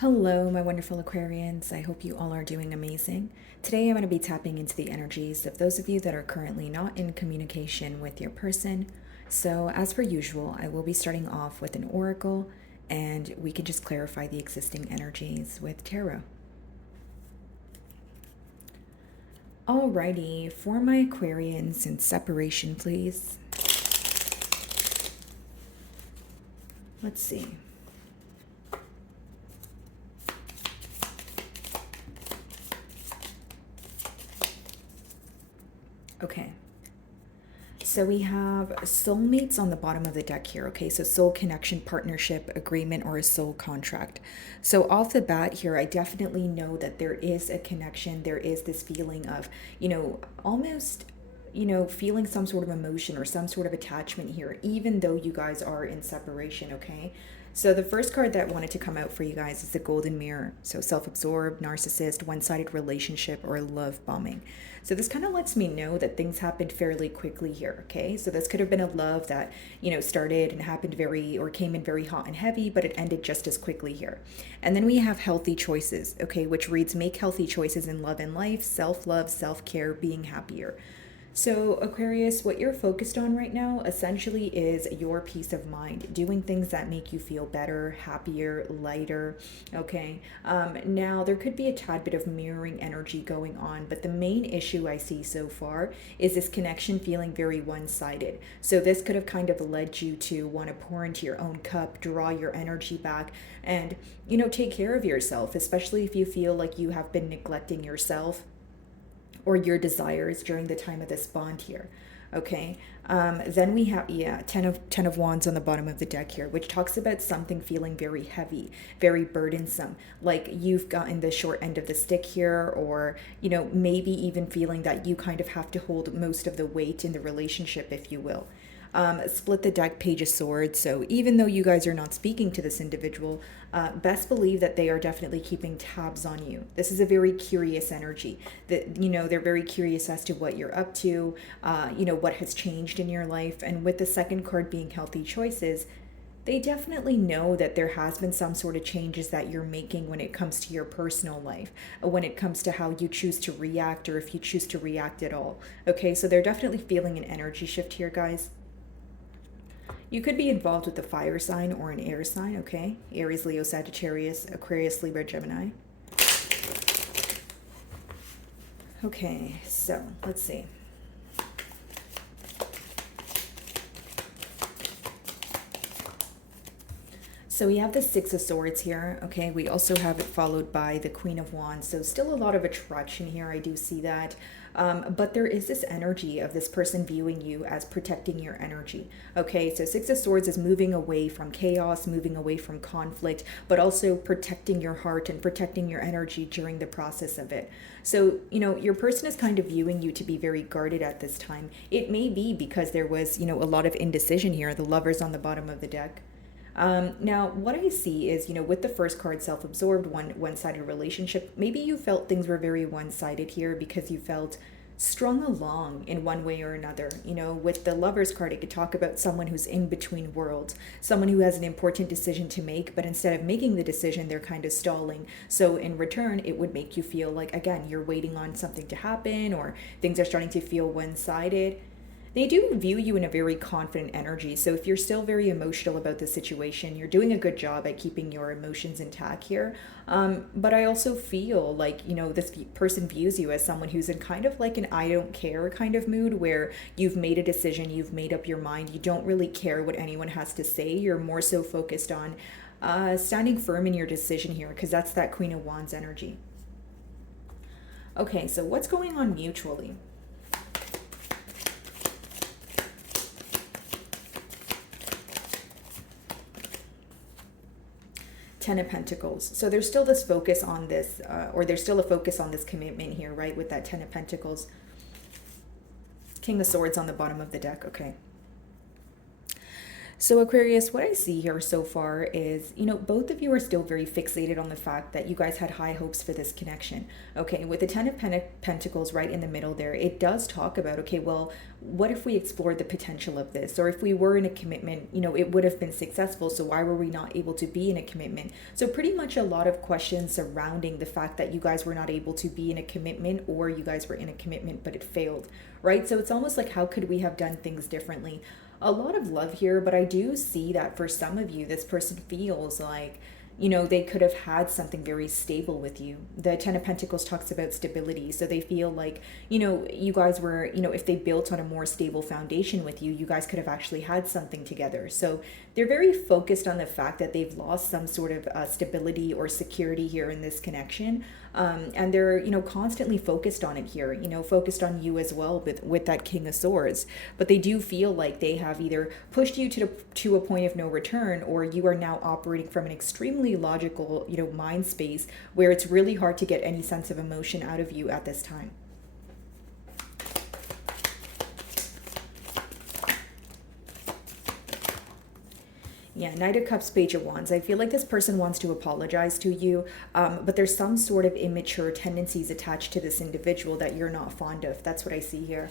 Hello, my wonderful Aquarians. I hope you all are doing amazing. Today, I'm going to be tapping into the energies of those of you that are currently not in communication with your person. So, as per usual, I will be starting off with an oracle, and we can just clarify the existing energies with tarot. Alrighty, for my Aquarians in separation, please. Let's see. Okay. So we have soulmates on the bottom of the deck here. Okay, so soul connection, partnership, agreement, or a soul contract. So off the bat here, I definitely know that there is a connection. There is this feeling of, almost, feeling some sort of emotion or some sort of attachment here, even though you guys are in separation. Okay. So the first card that wanted to come out for you guys is the Golden Mirror. So self-absorbed, narcissist, one-sided relationship, or love bombing. So this kind of lets me know that things happened fairly quickly here, okay? So this could have been a love that, started and happened or came in very hot and heavy, but it ended just as quickly here. And then we have healthy choices, okay, which reads make healthy choices in love and life, self-love, self-care, being happier. So, Aquarius, what you're focused on right now essentially is your peace of mind, doing things that make you feel better, happier, lighter. Okay. Now, there could be a tad bit of mirroring energy going on, but the main issue I see so far is this connection feeling very one sided. So, this could have kind of led you to want to pour into your own cup, draw your energy back, and, take care of yourself, especially if you feel like you have been neglecting yourself or your desires during the time of this bond here. Okay. Then we have, ten of wands on the bottom of the deck here, which talks about something feeling very heavy, very burdensome, like you've gotten the short end of the stick here, or maybe even feeling that you kind of have to hold most of the weight in the relationship, if you will. Split the deck, Page of Swords. So even though you guys are not speaking to this individual, best believe that they are definitely keeping tabs on you. This is a very curious energy. That they're very curious as to what you're up to. What has changed in your life, and with the second card being healthy choices, they definitely know that there has been some sort of changes that you're making when it comes to your personal life, when it comes to how you choose to react, or if you choose to react at all. Okay, so they're definitely feeling an energy shift here, guys. You could be involved with a fire sign or an air sign, okay? Aries, Leo, Sagittarius, Aquarius, Libra, Gemini. Okay, so let's see. So we have the Six of Swords here, okay? We also have it followed by the Queen of Wands. So still a lot of attraction here. I do see that. But there is this energy of this person viewing you as protecting your energy. Okay, so Six of Swords is moving away from chaos, moving away from conflict, but also protecting your heart and protecting your energy during the process of it. So, your person is kind of viewing you to be very guarded at this time. It may be because there was, a lot of indecision here, the Lovers on the bottom of the deck. Now, what I see is, with the first card, self-absorbed, one-sided relationship, maybe you felt things were very one-sided here because you felt strung along in one way or another. With the Lovers card, it could talk about someone who's in between worlds, someone who has an important decision to make, but instead of making the decision, they're kind of stalling. So in return, it would make you feel like, again, you're waiting on something to happen, or things are starting to feel one-sided. They do view you in a very confident energy. So if you're still very emotional about the situation, you're doing a good job at keeping your emotions intact here. But I also feel like, this person views you as someone who's in kind of like an I don't care kind of mood, where you've made a decision, you've made up your mind, you don't really care what anyone has to say. You're more so focused on standing firm in your decision here, because that's that Queen of Wands energy. Okay, so what's going on mutually? Ten of Pentacles. So there's still this focus on this, or there's still a focus on this commitment here, right? With that Ten of Pentacles. King of Swords on the bottom of the deck. Okay. So, Aquarius, what I see here so far is, both of you are still very fixated on the fact that you guys had high hopes for this connection. Okay, with the Ten of Pentacles right in the middle there, it does talk about, okay, well, what if we explored the potential of this? Or if we were in a commitment, it would have been successful. So, why were we not able to be in a commitment? So, pretty much a lot of questions surrounding the fact that you guys were not able to be in a commitment, or you guys were in a commitment but it failed, right? So, it's almost like, how could we have done things differently? A lot of love here, but I do see that for some of you, this person feels like, they could have had something very stable with you. The Ten of Pentacles talks about stability. So they feel like, you guys were, if they built on a more stable foundation with you, you guys could have actually had something together. So they're very focused on the fact that they've lost some sort of stability or security here in this connection. And they're, constantly focused on it here, focused on you as well with that King of Swords. But they do feel like they have either pushed you to a point of no return, or you are now operating from an extremely logical, mind space where it's really hard to get any sense of emotion out of you at this time. Yeah, Knight of Cups, Page of Wands. I feel like this person wants to apologize to you, but there's some sort of immature tendencies attached to this individual that you're not fond of. That's what I see here.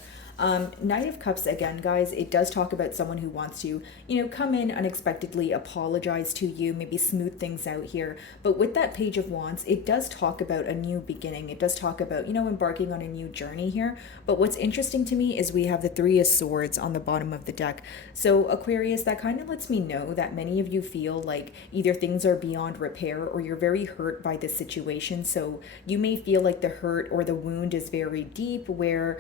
Knight of Cups, again, guys, it does talk about someone who wants to, come in unexpectedly, apologize to you, maybe smooth things out here. But with that Page of Wands, it does talk about a new beginning. It does talk about, embarking on a new journey here. But what's interesting to me is we have the Three of Swords on the bottom of the deck. So Aquarius, that kind of lets me know that many of you feel like either things are beyond repair or you're very hurt by this situation. So you may feel like the hurt or the wound is very deep, where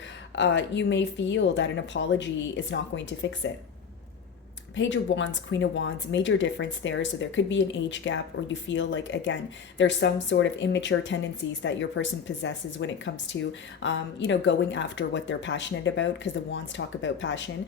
you may feel that an apology is not going to fix it. Page of Wands, Queen of Wands, major difference there. So there could be an age gap, or you feel like, again, there's some sort of immature tendencies that your person possesses when it comes to, going after what they're passionate about, because the Wands talk about passion.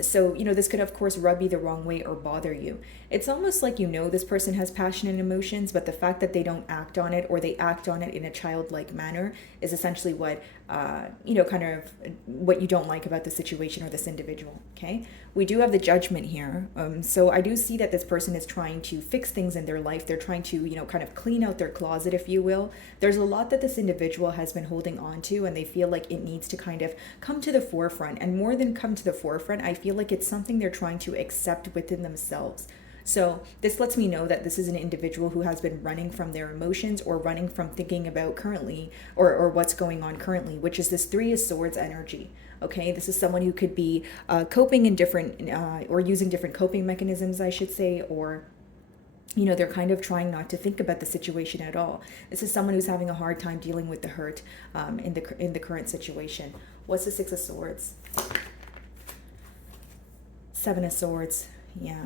So, this could, of course, rub you the wrong way or bother you. It's almost like, this person has passion and emotions, but the fact that they don't act on it, or they act on it in a childlike manner, is essentially what, kind of what you don't like about the situation or this individual, okay? We do have the Judgment here. So I do see that this person is trying to fix things in their life. They're trying to, kind of clean out their closet, if you will. There's a lot that this individual has been holding on to, and they feel like it needs to kind of come to the forefront. And more than come to the forefront, I feel like it's something they're trying to accept within themselves. So this lets me know that this is an individual who has been running from their emotions, or running from thinking about currently, or what's going on currently, which is this Three of Swords energy. Okay, this is someone who could be coping in different, or using different coping mechanisms, I should say, or they're kind of trying not to think about the situation at all. This is someone who's having a hard time dealing with the hurt in the current situation. What's the Six of Swords? Seven of Swords. Yeah.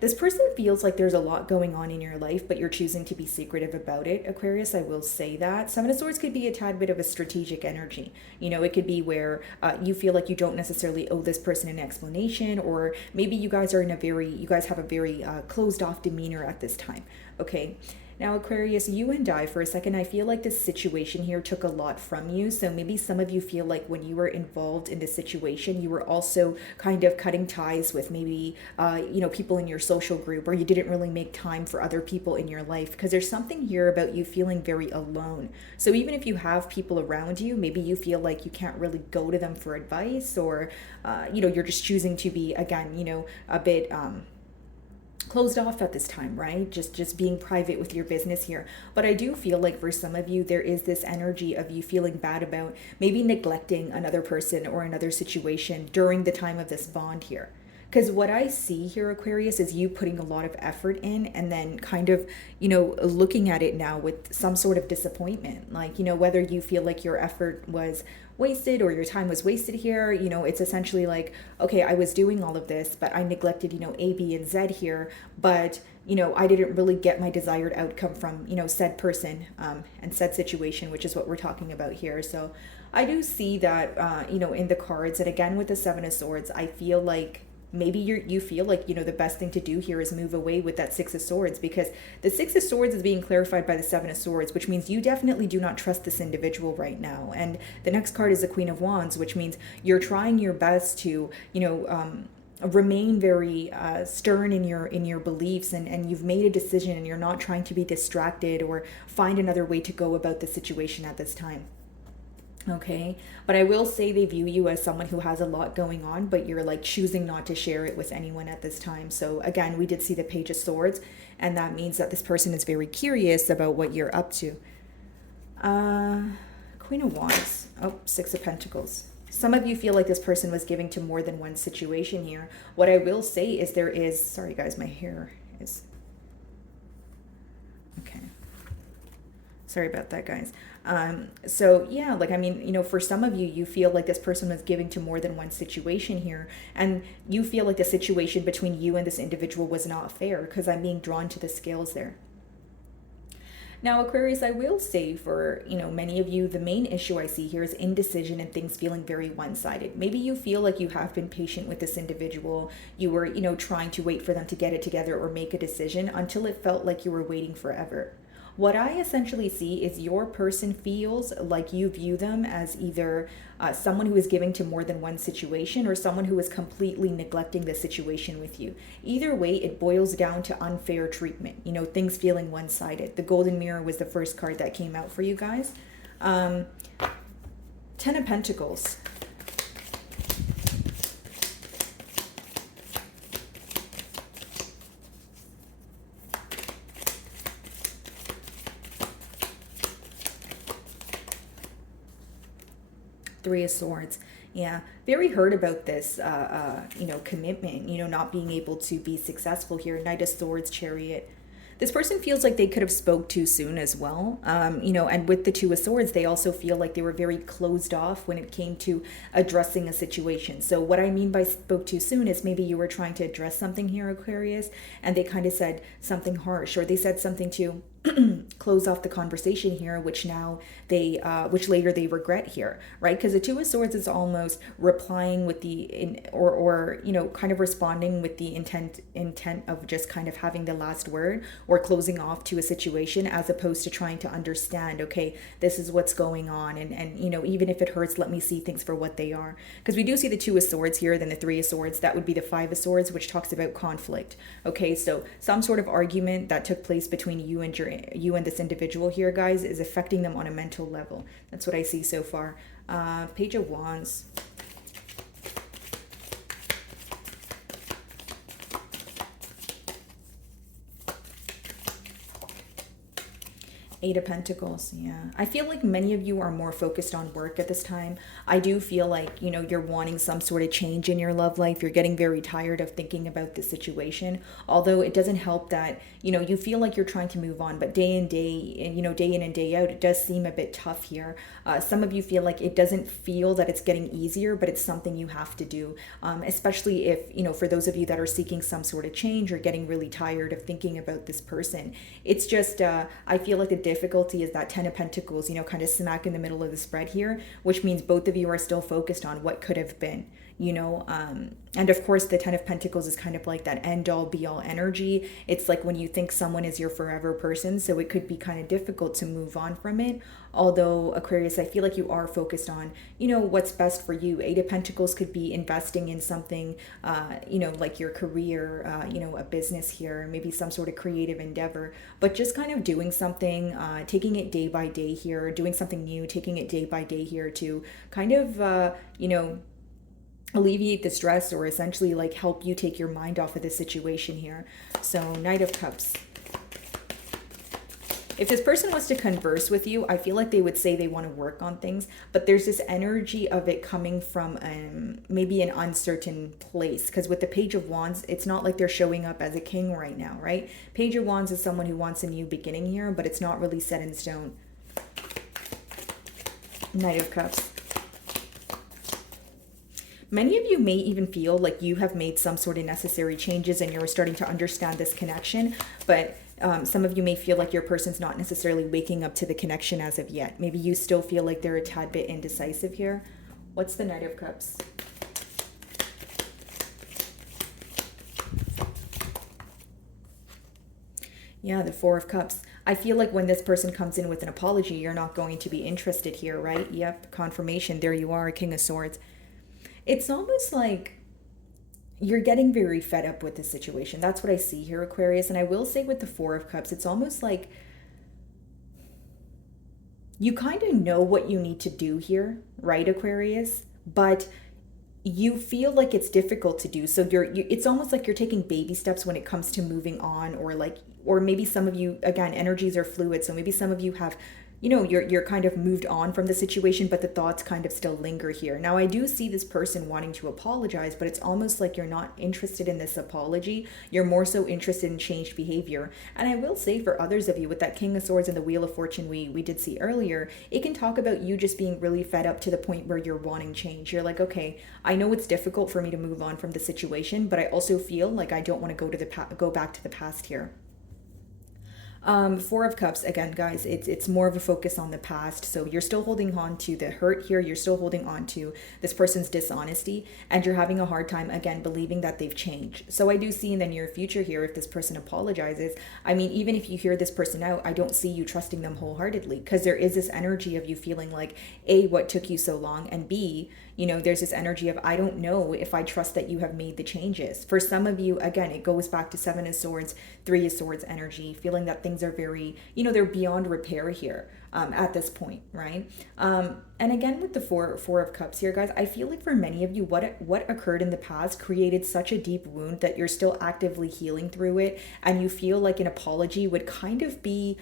This person feels like there's a lot going on in your life, but you're choosing to be secretive about it, Aquarius. I will say that. Seven of Swords could be a tad bit of a strategic energy. It could be where you feel like you don't necessarily owe this person an explanation, or maybe you guys have a very closed off demeanor at this time, okay? Now, Aquarius, you and I, for a second, I feel like this situation here took a lot from you. So maybe some of you feel like when you were involved in this situation, you were also kind of cutting ties with maybe, people in your social group, or you didn't really make time for other people in your life, because there's something here about you feeling very alone. So even if you have people around you, maybe you feel like you can't really go to them for advice, or, you're just choosing to be, again, a bit, closed off at this time, right? Just being private with your business here. But I do feel like for some of you, there is this energy of you feeling bad about maybe neglecting another person or another situation during the time of this bond here. Because what I see here, Aquarius, is you putting a lot of effort in, and then kind of, looking at it now with some sort of disappointment. Like, whether you feel like your effort was wasted or your time was wasted here, it's essentially like, okay, I was doing all of this, but I neglected, A, B, and Z here, but I didn't really get my desired outcome from, said person and said situation, which is what we're talking about here. So I do see that, in the cards. And again, with the Seven of Swords, I feel like maybe you feel like, the best thing to do here is move away with that Six of Swords, because the Six of Swords is being clarified by the Seven of Swords, which means you definitely do not trust this individual right now. And the next card is the Queen of Wands, which means you're trying your best to, remain very stern in your beliefs, and you've made a decision and you're not trying to be distracted or find another way to go about the situation at this time. Okay, but I will say they view you as someone who has a lot going on, but you're like choosing not to share it with anyone at this time. So again, we did see the Page of Swords, and that means that this person is very curious about what you're up to. uh Queen of Wands. Oh, Six of Pentacles. Some of you feel like this person was giving to more than one situation here. What I will say is there is, sorry guys, my hair is, okay. Sorry about that, guys. So yeah, like, I mean, you know, for some of you, you feel like this person was giving to more than one situation here, and you feel like the situation between you and this individual was not fair, because I'm being drawn to the scales there. Now, Aquarius, I will say for, you know, many of you, the main issue I see here is indecision and things feeling very one-sided. Maybe you feel like you have been patient with this individual. You were, you know, trying to wait for them to get it together or make a decision until it felt like you were waiting forever. What I essentially see is your person feels like you view them as either someone who is giving to more than one situation or someone who is completely neglecting the situation with you. Either way, it boils down to unfair treatment, you know, things feeling one-sided. The Golden Mirror was the first card that came out for you guys. um, Ten of Pentacles. Three of Swords. Yeah, very hurt about this, you know, commitment, you know, not being able to be successful here. Knight of Swords, Chariot. This person feels like they could have spoke too soon as well. You know, and with the Two of Swords, they also feel like they were very closed off when it came to addressing a situation. So what I mean by spoke too soon is maybe you were trying to address something here, Aquarius, and they kind of said something harsh, or they said something to close off the conversation here, which now they which later they regret here, right? Because the Two of Swords is almost replying with or you know, kind of responding with the intent of just kind of having the last word or closing off to a situation, as opposed to trying to understand, okay, this is what's going on, and you know, even if it hurts, let me see things for what they are. Because we do see the Two of Swords here, then the Three of Swords, that would be the Five of Swords, which talks about conflict. Okay, so some sort of argument that took place between you and this individual here, guys, is affecting them on a mental level. That's what I see so far. Page of Wands. Eight of Pentacles. Yeah, I feel like many of you are more focused on work at this time. I do feel like, you know, you're wanting some sort of change in your love life. You're getting very tired of thinking about the situation. Although it doesn't help that, you know, you feel like you're trying to move on, but day in, day in and day out, it does seem a bit tough here. Some of you feel like it doesn't feel that it's getting easier, but it's something you have to do. Especially if, you know, for those of you that are seeking some sort of change or getting really tired of thinking about this person, it's just, I feel like the difficulty is that Ten of Pentacles, you know, kind of smack in the middle of the spread here, which means both of you are still focused on what could have been, you know. And of course the Ten of Pentacles is kind of like that end all be all energy. It's like when you think someone is your forever person, so it could be kind of difficult to move on from it. Although, Aquarius, I feel like you are focused on, you know, what's best for you. Eight of Pentacles could be investing in something, you know, like your career, you know, a business here, maybe some sort of creative endeavor, but just kind of doing something, taking it day by day here, doing something new, taking it day by day here to kind of, you know, alleviate the stress, or essentially like help you take your mind off of this situation here. So Knight of Cups. If this person was to converse with you, I feel like they would say they want to work on things, but there's this energy of it coming from maybe an uncertain place. Because with the Page of Wands, it's not like they're showing up as a king right now, right? Page of Wands is someone who wants a new beginning here, but it's not really set in stone. Knight of Cups. Many of you may even feel like you have made some sort of necessary changes and you're starting to understand this connection, but some of you may feel like your person's not necessarily waking up to the connection as of yet. Maybe you still feel like they're a tad bit indecisive here. What's the Knight of Cups? Yeah, the Four of Cups. I feel like when this person comes in with an apology, you're not going to be interested here, right? Yep, confirmation. There you are, King of Swords. It's almost like you're getting very fed up with the situation. That's what I see here, Aquarius. And I will say with the Four of Cups, it's almost like you kind of know what you need to do here, right, Aquarius? But you feel like it's difficult to do. So it's almost like you're taking baby steps when it comes to moving on, or like, or maybe some of you, again, energies are fluid. So maybe some of you have, you're kind of moved on from the situation, but the thoughts kind of still linger here. Now, I do see this person wanting to apologize, but it's almost like you're not interested in this apology. You're more so interested in changed behavior. And I will say for others of you, with that King of Swords and the Wheel of Fortune we did see earlier, it can talk about you just being really fed up to the point where you're wanting change. You're like, okay, I know it's difficult for me to move on from the situation, but I also feel like I don't want to go back to the past here. Four of Cups, again, guys, it's more of a focus on the past. So you're still holding on to the hurt here. You're still holding on to this person's dishonesty, and you're having a hard time, again, believing that they've changed. So I do see in the near future here, if this person apologizes, I mean, even if you hear this person out, I don't see you trusting them wholeheartedly, because there is this energy of you feeling like, A, what took you so long, and B, there's this energy of, I don't know if I trust that you have made the changes. For some of you, again, it goes back to Seven of Swords, Three of Swords energy, feeling that things are very, they're beyond repair here. At this point, right? And again, with the four of Cups here, guys, I feel like for many of you, what occurred in the past created such a deep wound that you're still actively healing through it, and you feel like an apology would kind of be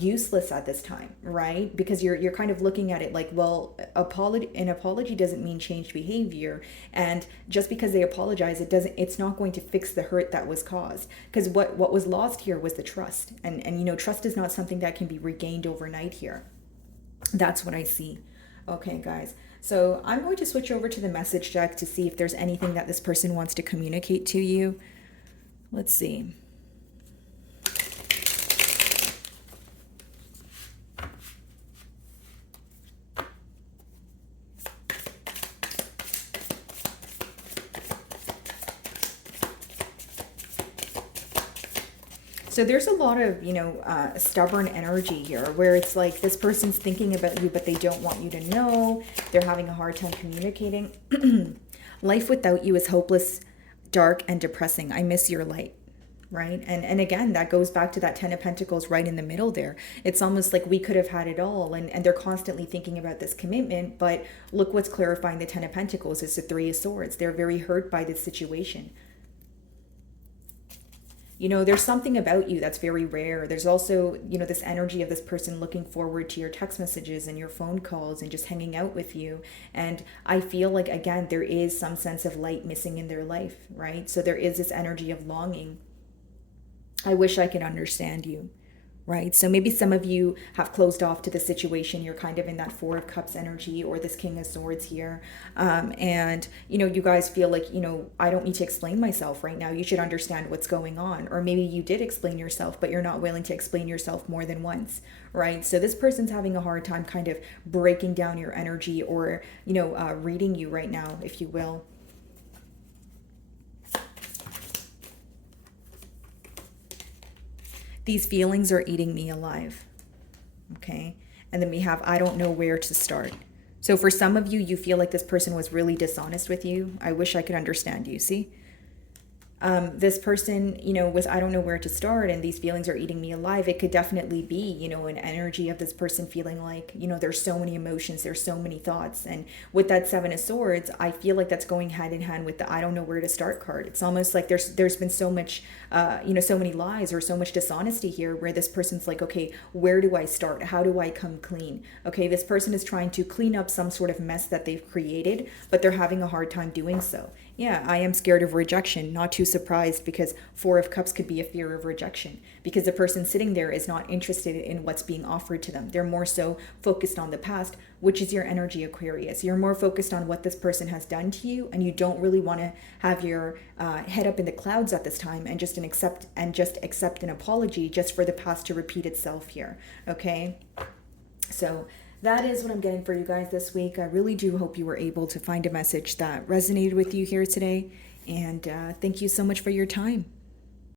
useless at this time, right? Because you're kind of looking at it like, well, an apology doesn't mean changed behavior, and just because they apologize, it's not going to fix the hurt that was caused. Because what was lost here was the trust, and trust is not something that can be regained overnight here. That's what I see. Okay, guys. So I'm going to switch over to the message deck to see if there's anything that this person wants to communicate to you. Let's see. So there's a lot of, stubborn energy here where it's like this person's thinking about you, but they don't want you to know. They're having a hard time communicating. Life without you is hopeless, dark, and depressing. I miss your light, right? And again, that goes back to that Ten of Pentacles right in the middle there. It's almost like we could have had it all, and they're constantly thinking about this commitment, but look what's clarifying the Ten of Pentacles. It's the Three of Swords. They're very hurt by this situation. There's something about you that's very rare. There's also, this energy of this person looking forward to your text messages and your phone calls and just hanging out with you. And I feel like, again, there is some sense of light missing in their life, right? So there is this energy of longing. I wish I could understand you, right? So maybe some of you have closed off to the situation. You're kind of in that Four of Cups energy or this King of Swords here. And, you guys feel like, I don't need to explain myself right now. You should understand what's going on. Or maybe you did explain yourself, but you're not willing to explain yourself more than once, right? So this person's having a hard time kind of breaking down your energy or, reading you right now, if you will. These feelings are eating me alive. Okay. And then we have, I don't know where to start. So for some of you, you feel like this person was really dishonest with you. I wish I could understand you. See? This person, with I don't know where to start and these feelings are eating me alive, it could definitely be, an energy of this person feeling like, there's so many emotions, there's so many thoughts. And with that Seven of Swords, I feel like that's going hand in hand with the I don't know where to start card. It's almost like there's been so much, so many lies or so much dishonesty here where this person's like, okay, where do I start? How do I come clean? Okay, this person is trying to clean up some sort of mess that they've created, but they're having a hard time doing so. Yeah, I am scared of rejection. Not too surprised, because Four of Cups could be a fear of rejection, because the person sitting there is not interested in what's being offered to them. They're more so focused on the past, which is your energy, Aquarius. You're more focused on what this person has done to you, and you don't really want to have your head up in the clouds at this time and just accept an apology just for the past to repeat itself here. Okay, so that is what I'm getting for you guys this week. I really do hope you were able to find a message that resonated with you here today. And thank you so much for your time.